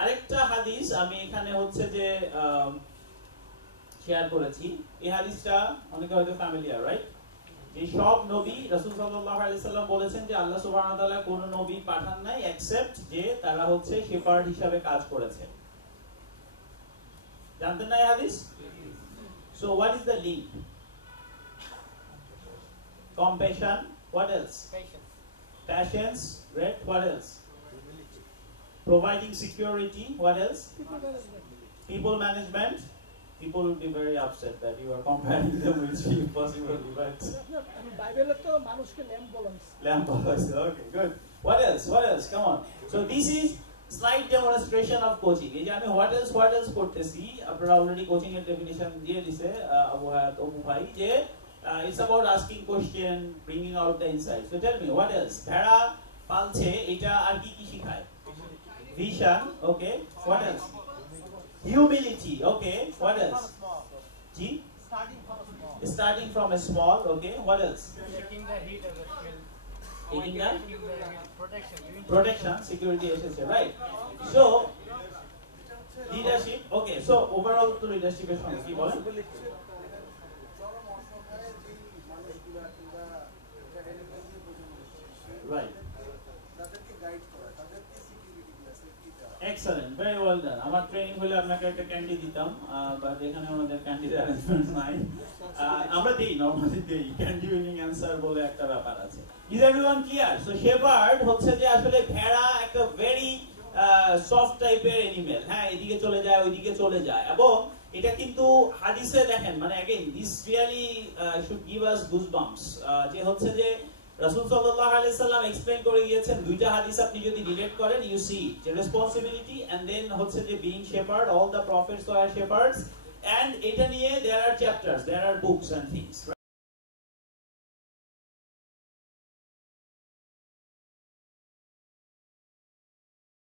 আরেকটা হাদিস আমি এখানে হচ্ছে যে শেয়ার করেছি। এই হাদিসটা অনেকে হয়তো ফ্যামিলিয়ার, রাইট? যে সব নবী, রাসূল সাল্লাল্লাহু আলাইহি সাল্লাম বলেছেন যে আল্লাহ সুবহানাহু ওয়া তাআলা কোন নবী পাঠান নাই এক্সেপ্ট যে তারা হচ্ছে শেপার্ড হিসাবে কাজ করেছে। জানতেন না এই হাদিস? So what is the link? Compassion. What else? Patience. Right? What else? Providing security. What else? People management. People will be very upset that you are comparing them with sheep possibly, but Bible to manushke lamb bolans. Lamb bolans. Okay, good. What else? What else? Come on. So this is slight demonstration of coaching. এই যে আমি what else করতেছি, আপনারা already coaching এর ডেফিনিশন দিয়ে দিয়েছে আবু হায়াত আবু ভাই, যে it's about asking question, bringing out the insight. So tell me what else? ভেড়া পালছে, এটা আর কি কি শেখায়? Vision. Okay. What else? Humility. Okay. What else? G? Starting from a small. Okay. What else? Taking the heat as a skill. Taking the protection. Security, right? So leadership. Okay. So overall to leadership is from কি বলেন? Right. Excellent, very well done. আমার ট্রেনিং হলে আপনাকে একটা ক্যান্ডি দিতাম, বাট এখানে আমাদের ক্যান্ডির অ্যারেঞ্জমেন্ট নাই। আমরা দেই, নরমালি দেই, ক্যান্ডি উইনিং অ্যানসার বলে একটা ব্যাপার আছে। Is everyone clear? So shepherd হচ্ছে যে আসলে ভেড়া একটা ভেরি সফট টাইপের অ্যানিমেল। হ্যাঁ, এদিকে চলে যায়, ওইদিকে চলে যায়, এবং এটা কিন্তু হাদিসে দেখেন, মানে again this really should give us goosebumps, যে হচ্ছে যে রাসূল সাল্লাল্লাহু আলাইহি সাল্লাম এক্সপ্লেইন করে গিয়েছেন, দুইটা হাদিস আপনি যদি রিলেট করেন, ইউ সি যে রেসপন্সিবিলিটি এন্ড দেন হচ্ছে যে being shepherd, all the prophets were shepherds, and এটা নিয়ে there are chapters, there are books and things.